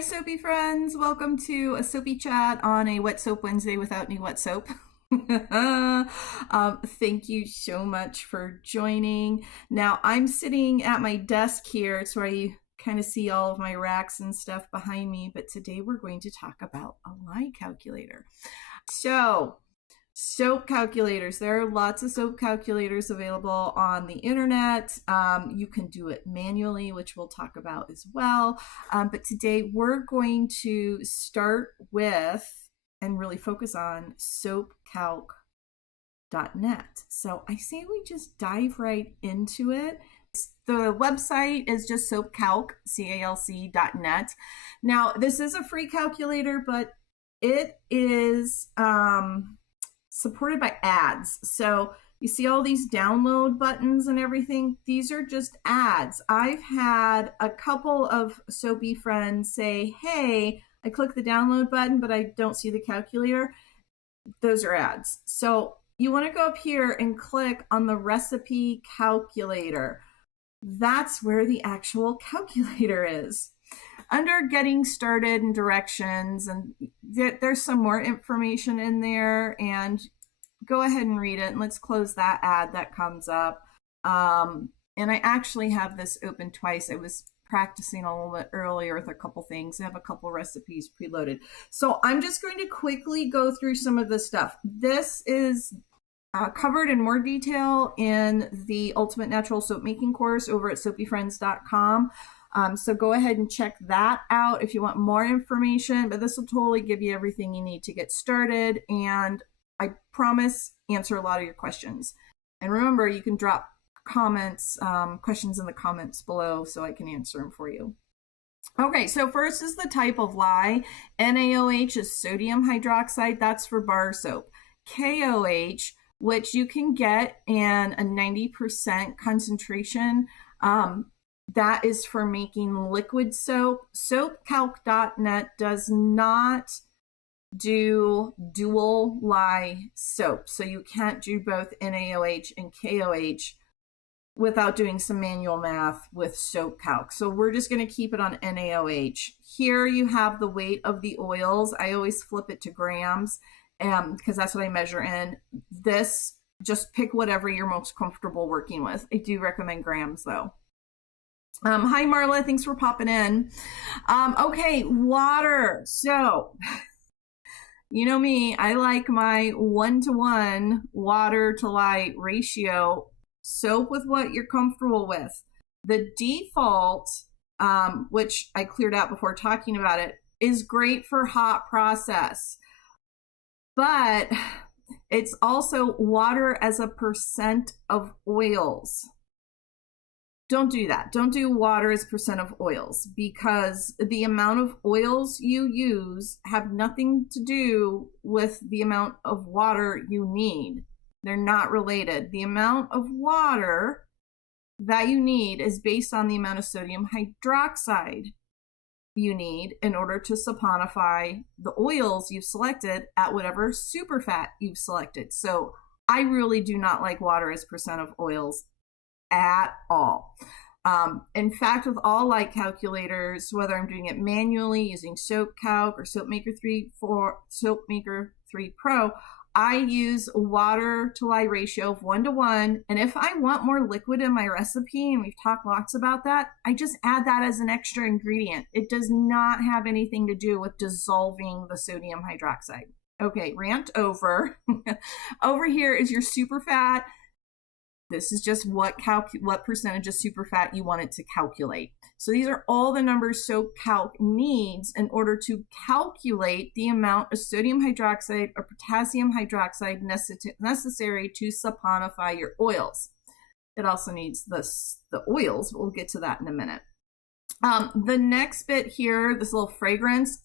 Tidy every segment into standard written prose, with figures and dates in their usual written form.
Hi, soapy friends. Welcome to a soapy chat on a Wet Soap Wednesday without any wet soap. Thank you so much for joining. Now, I'm sitting at my desk here. It's where you kind of see all of my racks and stuff behind me. But today we're going to talk about a lie calculator. So, soap calculators. There are lots of soap calculators available on the internet. You can do it manually, which we'll talk about as well. But today we're going to start with and really focus on soapcalc.net. So I say we just dive right into it. The website is just soapcalc.net. Now, this is a free calculator, but it is supported by ads. So you see all these download buttons and everything. These are just ads. I've had a couple of soapy friends say, hey, I click the download button, but I don't see the calculator. Those are ads. So you want to go up here and click on the recipe calculator. That's where the actual calculator is. Under getting started and directions, and there's some more information in there, and go ahead and read it. And let's close that ad that comes up. And I actually have this open twice. I was practicing a little bit earlier with a couple things. I have a couple recipes preloaded. So I'm just going to quickly go through some of this stuff. This is covered in more detail in the Ultimate Natural Soap Making course over at soapyfriends.com. So go ahead and check that out if you want more information, but this will totally give you everything you need to get started, and I promise answer a lot of your questions. And remember, you can drop comments, questions in the comments below so I can answer them for you. Okay, so first is the type of lye. NaOH is sodium hydroxide. That's for bar soap. KOH, which you can get in a 90% concentration, that is for making liquid soap. Soapcalc.net does not do dual lye soap. So you can't do both NaOH and KOH without doing some manual math with SoapCalc. So we're just going to keep it on NaOH. Here you have the weight of the oils. I always flip it to grams because that's what I measure in. This, just pick whatever you're most comfortable working with. I do recommend grams though. Hi, Marla. Thanks for popping in. Okay, water. So, you know me, I like my 1-to-1 water to lye ratio. Soap with what you're comfortable with. The default, which I cleared out before talking about it, is great for hot process. But it's also water as a percent of oils. Don't do that. Don't do water as percent of oils, because the amount of oils you use have nothing to do with the amount of water you need. They're not related. The amount of water that you need is based on the amount of sodium hydroxide you need in order to saponify the oils you've selected at whatever superfat you've selected. So I really do not like water as percent of oils at all. In fact, with all light calculators, whether I'm doing it manually using SoapCalc or SoapMaker 3 Pro, I use a water to lye ratio of 1-to-1. And if I want more liquid in my recipe, and we've talked lots about that, I just add that as an extra ingredient. It does not have anything to do with dissolving the sodium hydroxide. Okay, rant over. Over here is your superfat. This is just what percentage of superfat you want it to calculate. So these are all the numbers SoapCalc needs in order to calculate the amount of sodium hydroxide or potassium hydroxide necessary to saponify your oils. It also needs the oils. We'll get to that in a minute. The next bit here, this little fragrance,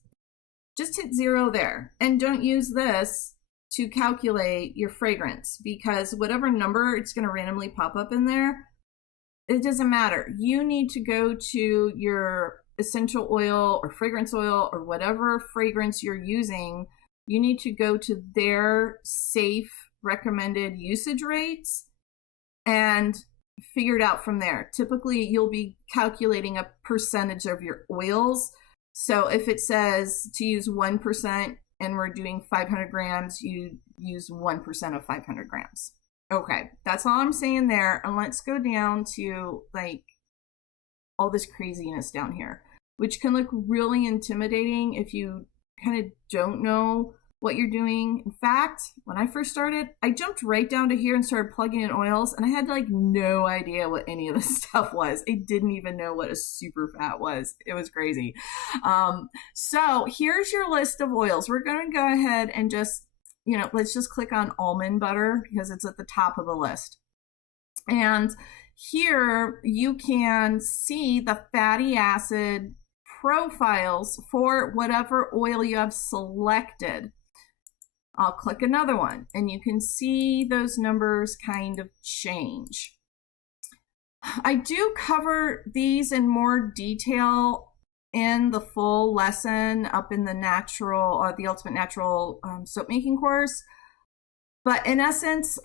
just hit 0 there. And don't use this to calculate your fragrance, because whatever number it's going to randomly pop up in there, it doesn't matter. You need to go to your essential oil or fragrance oil or whatever fragrance you're using. You need to go to their safe recommended usage rates and figure it out from there. Typically, you'll be calculating a percentage of your oils So if it says to use 1% and we're doing 500 grams, you use 1% of 500 grams. Okay, that's all I'm saying there. And let's go down to like all this craziness down here, which can look really intimidating if you kind of don't know what you're doing. In fact, when I first started, I jumped right down to here and started plugging in oils, and I had like no idea what any of this stuff was. I didn't even know what a super fat was. It was crazy. So here's your list of oils. We're going to go ahead and just, let's just click on almond butter because it's at the top of the list. And here you can see the fatty acid profiles for whatever oil you have selected. I'll click another one and you can see those numbers kind of change. I do cover these in more detail in the full lesson up in the natural or the ultimate natural soap making course. But in essence,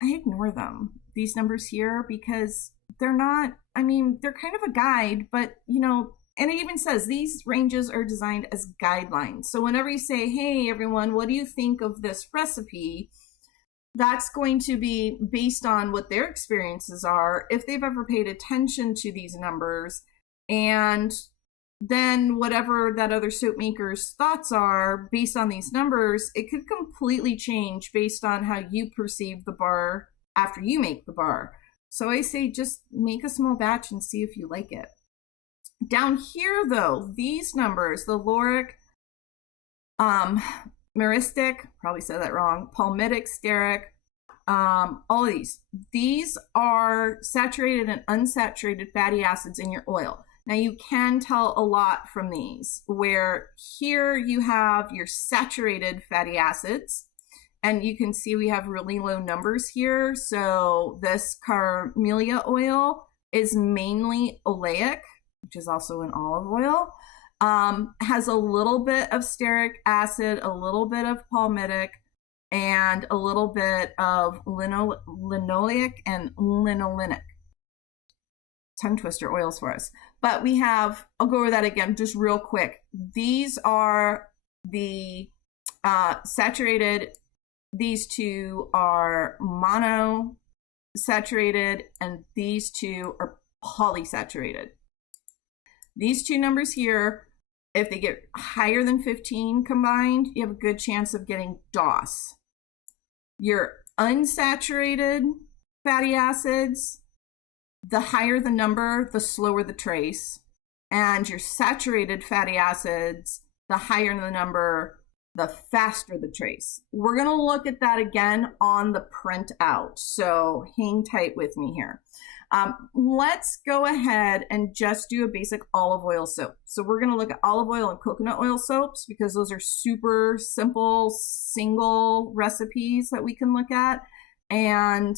I ignore them, these numbers here, because they're not, they're kind of a guide, but and it even says these ranges are designed as guidelines. So whenever you say, hey, everyone, what do you think of this recipe? That's going to be based on what their experiences are, if they've ever paid attention to these numbers, and then whatever that other soap maker's thoughts are based on these numbers, it could completely change based on how you perceive the bar after you make the bar. So I say just make a small batch and see if you like it. Down here, though, these numbers, the lauric, myristic, probably said that wrong, palmitic, stearic, all of these are saturated and unsaturated fatty acids in your oil. Now, you can tell a lot from these, where here you have your saturated fatty acids, and you can see we have really low numbers here. So this Carmelia oil is mainly oleic, which is also an olive oil, has a little bit of stearic acid, a little bit of palmitic, and a little bit of linoleic and linolenic. Tongue twister oils for us. But we have, I'll go over that again just real quick. These are the saturated, these two are monosaturated, and these two are polysaturated. These two numbers here, if they get higher than 15 combined, you have a good chance of getting DOS. Your unsaturated fatty acids, the higher the number, the slower the trace. And your saturated fatty acids, the higher the number, the faster the trace. We're going to look at that again on the printout, so hang tight with me here. Let's go ahead and just do a basic olive oil soap. So we're going to look at olive oil and coconut oil soaps because those are super simple single recipes that we can look at. And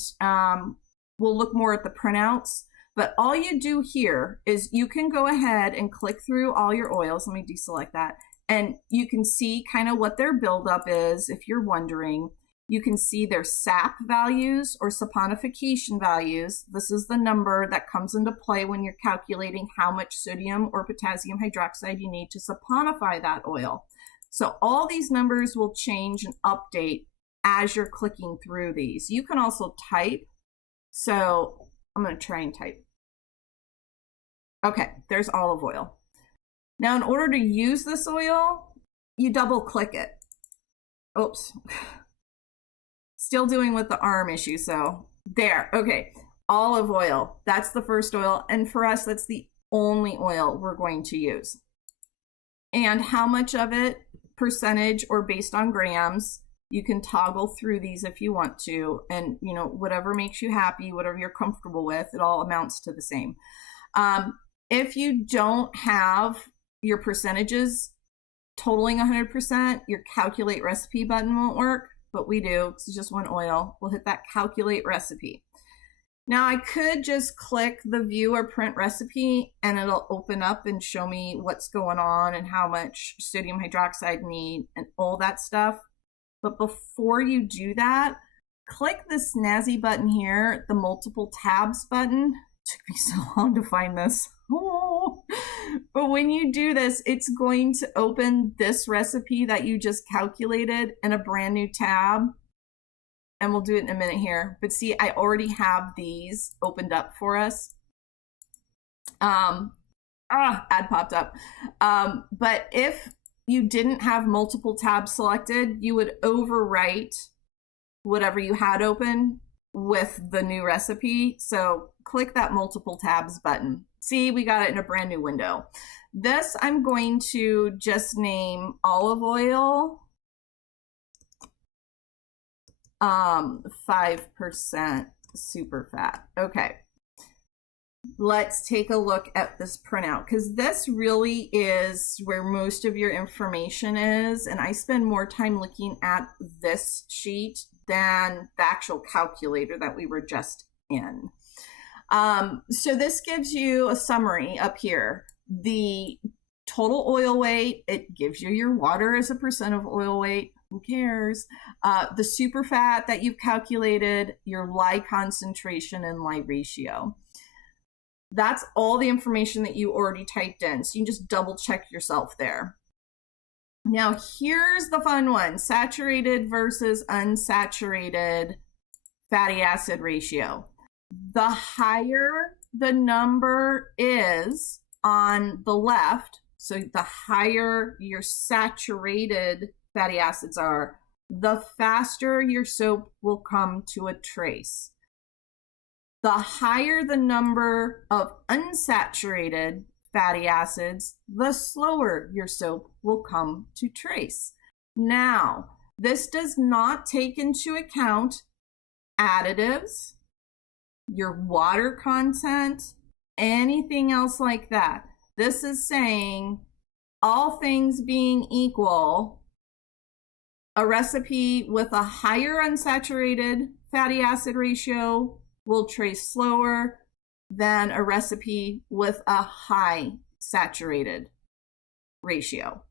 we'll look more at the printouts. But all you do here is you can go ahead and click through all your oils. Let me deselect that. And you can see kind of what their buildup is if you're wondering. You can see their sap values or saponification values. This is the number that comes into play when you're calculating how much sodium or potassium hydroxide you need to saponify that oil. So all these numbers will change and update as you're clicking through these. You can also type. So I'm going to try and type. Okay, there's olive oil. Now, in order to use this oil, you double click it. Oops. Still doing with the arm issue, so there. Okay, olive oil, that's the first oil, and for us, that's the only oil we're going to use. And how much of it, percentage or based on grams, you can toggle through these if you want to, and whatever makes you happy, whatever you're comfortable with, it all amounts to the same. If you don't have your percentages totaling 100%, your calculate recipe button won't work. But we do. It's just one oil. We'll hit that calculate recipe. Now I could just click the view or print recipe and it'll open up and show me what's going on and how much sodium hydroxide need and all that stuff. But before you do that, click this snazzy button here, the multiple tabs button. It took me so long to find this. Oh. But when you do this, it's going to open this recipe that you just calculated in a brand new tab. And we'll do it in a minute here. But see, I already have these opened up for us. Ad popped up. But if you didn't have multiple tabs selected, you would overwrite whatever you had open with the new recipe. So click that multiple tabs button. See, we got it in a brand new window. This I'm going to just name olive oil, 5% super fat. Okay. Let's take a look at this printout, because this really is where most of your information is. And I spend more time looking at this sheet than the actual calculator that we were just in. So this gives you a summary up here. The total oil weight, it gives you your water as a percent of oil weight. Who cares? The super fat that you've calculated, your lye concentration and lye ratio. That's all the information that you already typed in. So you can just double check yourself there. Now here's the fun one: saturated versus unsaturated fatty acid ratio. The higher the number is on the left, so the higher your saturated fatty acids are, the faster your soap will come to a trace. The higher the number of unsaturated fatty acids, the slower your soap will come to trace. Now, this does not take into account additives, your water content, anything else like that. This is saying, all things being equal, a recipe with a higher unsaturated fatty acid ratio will trace slower than a recipe with a high saturated ratio.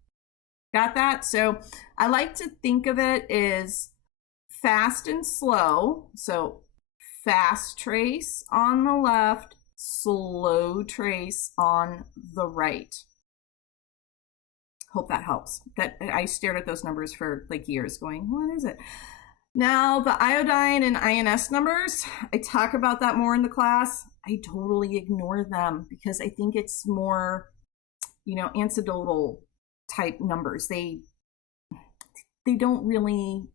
Got that? So I like to think of it as fast and slow. So fast trace on the left, slow trace on the right. Hope that helps. That I stared at those numbers for like years going, what is it? Now, the iodine and INS numbers, I talk about that more in the class. I totally ignore them because I think it's more, anecdotal type numbers. They don't really,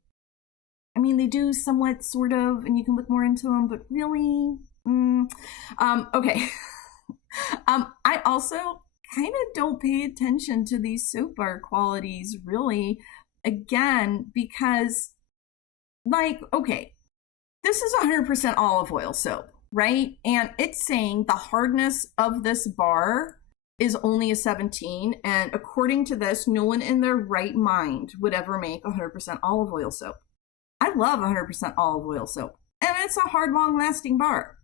they do somewhat, sort of, and you can look more into them, but really, okay. I also kind of don't pay attention to these soap bar qualities, really, again, because okay, this is 100% olive oil soap, right? And it's saying the hardness of this bar is only a 17. And according to this, no one in their right mind would ever make 100% olive oil soap. I love 100% olive oil soap. And it's a hard, long-lasting bar.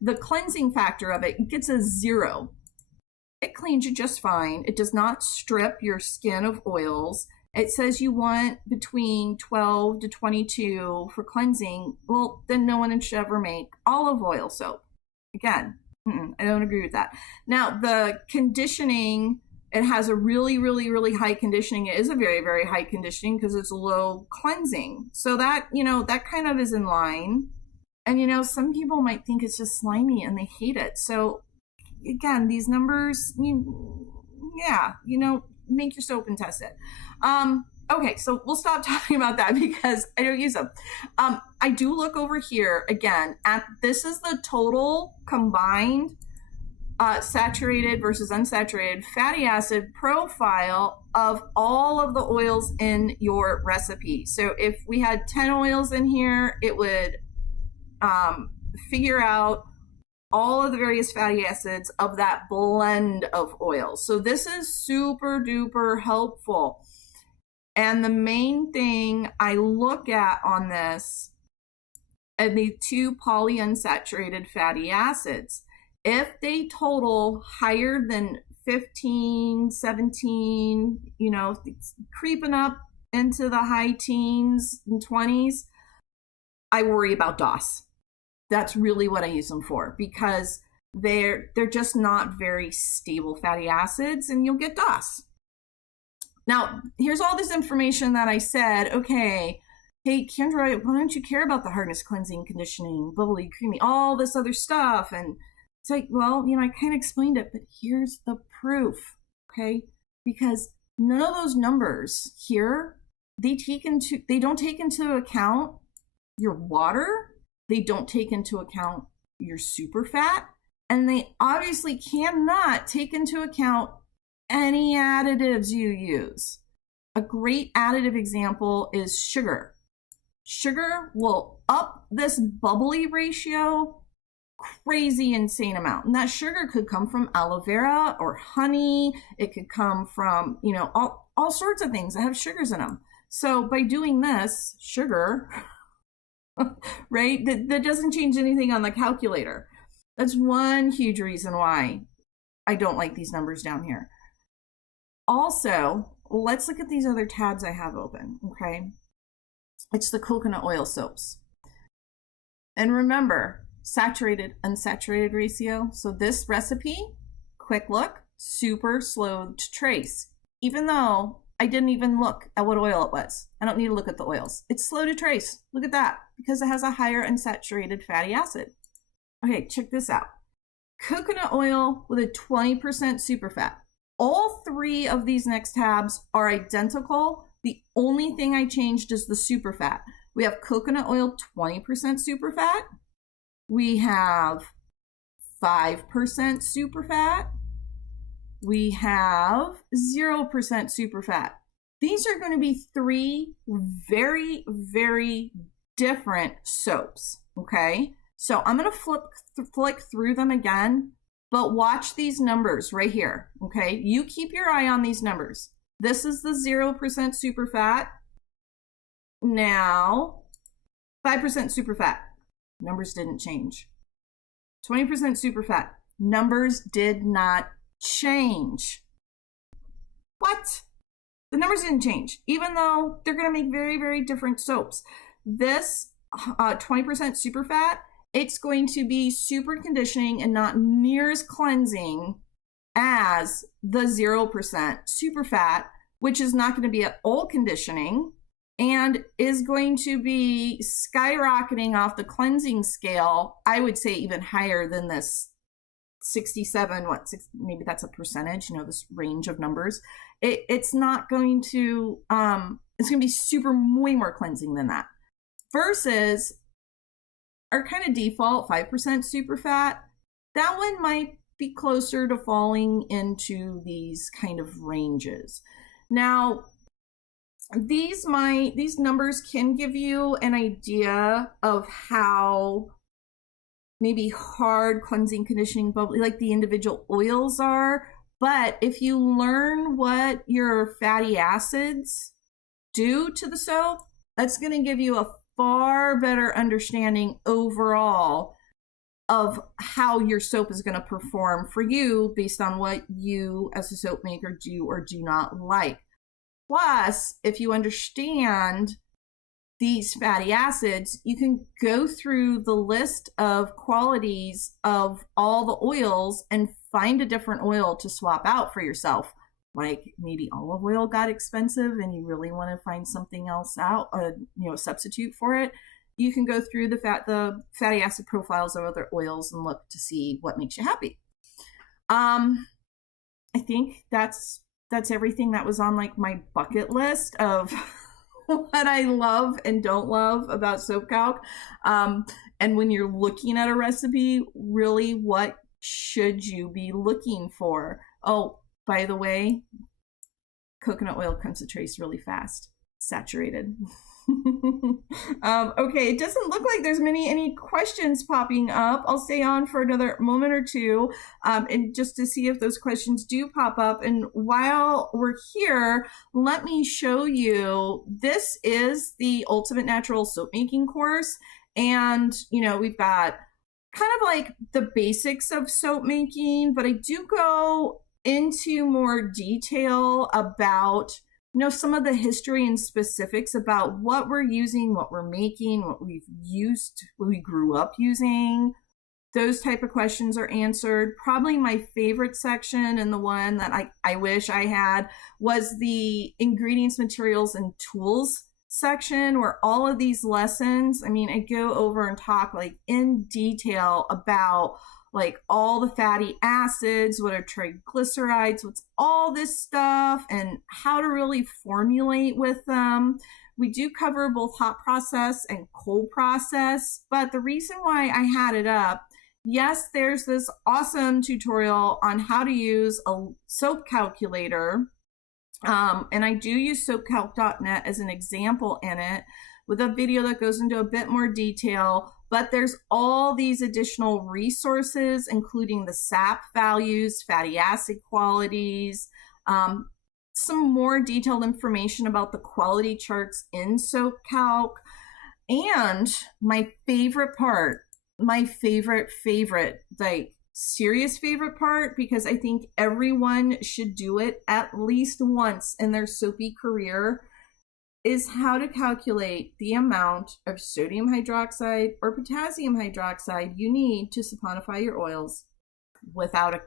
The cleansing factor of it gets a 0. It cleans you just fine. It does not strip your skin of oils. It says you want between 12 to 22 for cleansing. Well, then no one should ever make olive oil soap. Again, I don't agree with that. Now, the conditioning, it has a really, really, really high conditioning. It is a very, very high conditioning because it's low cleansing. So that, that kind of is in line. And, some people might think it's just slimy and they hate it. So again, these numbers, make your soap and test it. Okay, so we'll stop talking about that because I don't use them. I do look over here again at, this is the total combined saturated versus unsaturated fatty acid profile of all of the oils in your recipe. So if we had 10 oils in here, it would figure out all of the various fatty acids of that blend of oils. So this is super duper helpful. And the main thing I look at on this are the 2 polyunsaturated fatty acids. If they total higher than 15, 17, creeping up into the high teens and 20s, I worry about DOS. That's really what I use them for, because they're just not very stable fatty acids, and you'll get DOS. Now, here's all this information that I said, okay, hey, Kendra, why don't you care about the hardness, cleansing, conditioning, bubbly, creamy, all this other stuff? And it's like, well, I kind of explained it, but here's the proof, okay? Because none of those numbers here, they don't take into account your water, they don't take into account your super fat, and they obviously cannot take into account any additives you use. A great additive example is sugar. Sugar will up this bubbly ratio crazy insane amount. And that sugar could come from aloe vera or honey. It could come from, all sorts of things that have sugars in them. So by doing this, sugar, right, that doesn't change anything on the calculator. That's one huge reason why I don't like these numbers down here. Also, let's look at these other tabs I have open, okay? It's the coconut oil soaps. And remember, saturated, unsaturated ratio. So this recipe, quick look, super slow to trace. Even though I didn't even look at what oil it was. I don't need to look at the oils. It's slow to trace. Look at that, because it has a higher unsaturated fatty acid. Okay, check this out. Coconut oil with a 20% superfat. All three of these next tabs are identical. The only thing I changed is the superfat. We have coconut oil 20% superfat. We have 5% superfat. We have 0% superfat. These are going to be three very, very different soaps, okay? So I'm going to flick through them again, but watch these numbers right here, okay? You keep your eye on these numbers. This is the 0% superfat. Now, 5% superfat. Numbers didn't change. 20% superfat. Numbers did not change. What? The numbers didn't change, even though they're going to make very, very different soaps. This 20% superfat, it's going to be super conditioning and not near as cleansing as the 0% superfat, which is not going to be at all conditioning and is going to be skyrocketing off the cleansing scale. I would say even higher than this 67, maybe that's a percentage, this range of numbers. It's not going to, it's going to be way more cleansing than that. Versus our kind of default 5% superfat, that one might be closer to falling into these kind of ranges. Now, these numbers can give you an idea of how maybe hard cleansing, conditioning, bubbly, like the individual oils are. But if you learn what your fatty acids do to the soap, that's going to give you a far better understanding overall of how your soap is going to perform for you based on what you as a soap maker do or do not like. Plus, if you understand these fatty acids, you can go through the list of qualities of all the oils and find a different oil to swap out for yourself. Like maybe olive oil got expensive and you really want to find something else out, a substitute for it. You can go through the fatty acid profiles of other oils and look to see what makes you happy. I think that's everything that was on like my bucket list of what I love and don't love about soap calc. And when you're looking at a recipe, really what should you be looking for? Oh, by the way, coconut oil comes to trace really fast, saturated. Okay, it doesn't look like there's any questions popping up. I'll stay on for another moment or two, and just to see if those questions do pop up. And while we're here, let me show you, this is the Ultimate Natural Soap Making course. And, we've got kind of like the basics of soap making, but I do go into more detail about some of the history and specifics about what we're using, what we're making, what we've used, what we grew up using. those type of questions are answered. Probably my favorite section, and the one that I wish I had, was the ingredients, materials, and tools section, where all of these lessons, I mean, I go over and talk like in detail about like all the fatty acids, what are triglycerides, what's all this stuff, and how to really formulate with them. We do cover both hot process and cold process, but the reason why I had it up, yes, there's this awesome tutorial on how to use a soap calculator. And I do use soapcalc.net as an example in it with a video that goes into a bit more detail, but there's all these additional resources, including the SAP values, fatty acid qualities, some more detailed information about the quality charts in SoapCalc, and my favorite part, my favorite, like serious favorite part, because I think everyone should do it at least once in their soapy career, is how to calculate the amount of sodium hydroxide or potassium hydroxide you need to saponify your oils without a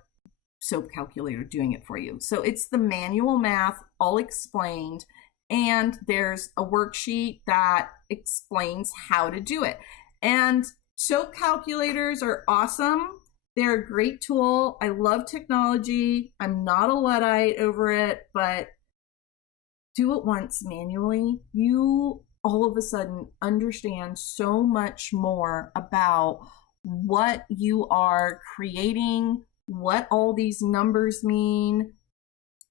soap calculator doing it for you. So it's the manual math all explained, and there's a worksheet that explains how to do it. And soap calculators are awesome. They're a great tool. I love technology. I'm not a Luddite over it, but do it once manually. You all of a sudden understand so much more about what you are creating, what all these numbers mean,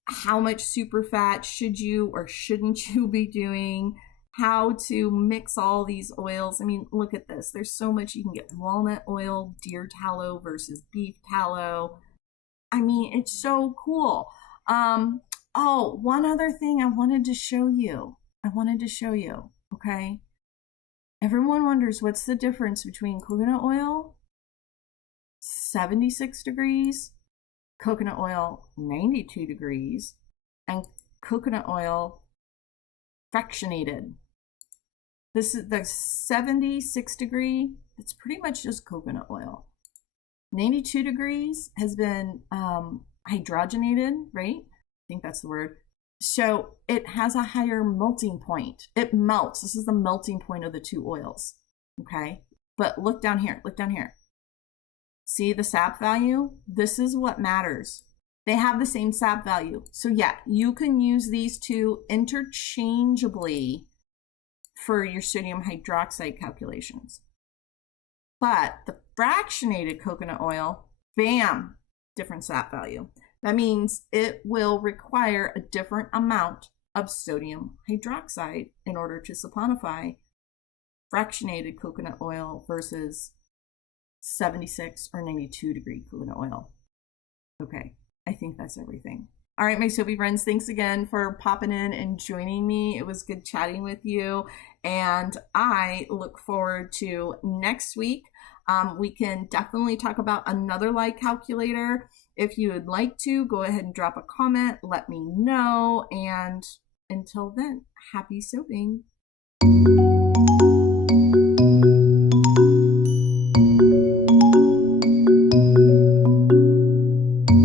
how much super fat should you or shouldn't you be doing, how to mix all these oils. I mean, look at this. There's so much. You can get walnut oil, deer tallow versus beef tallow. I mean, it's so cool. Oh, one other thing I wanted to show you. Okay? Everyone wonders, what's the difference between coconut oil, 76 degrees, coconut oil, 92 degrees, and coconut oil fractionated. This is the 76 degree. It's pretty much just coconut oil. 92 degrees has been hydrogenated, right? I think that's the word. So it has a higher melting point. It melts. This is the melting point of the two oils. Okay. But look down here. See the SAP value? This is what matters. They have the same SAP value. So yeah, you can use these two interchangeably for your sodium hydroxide calculations. But the fractionated coconut oil, bam, different SAP value. That means it will require a different amount of sodium hydroxide in order to saponify fractionated coconut oil versus 76 or 92 degree coconut oil. Okay, I think that's everything. All right, my soapy friends, thanks again for popping in and joining me. It was good chatting with you, and I look forward to next week. We can definitely talk about another light calculator. If you would like to, go ahead and drop a comment, let me know, and until then, happy soaping.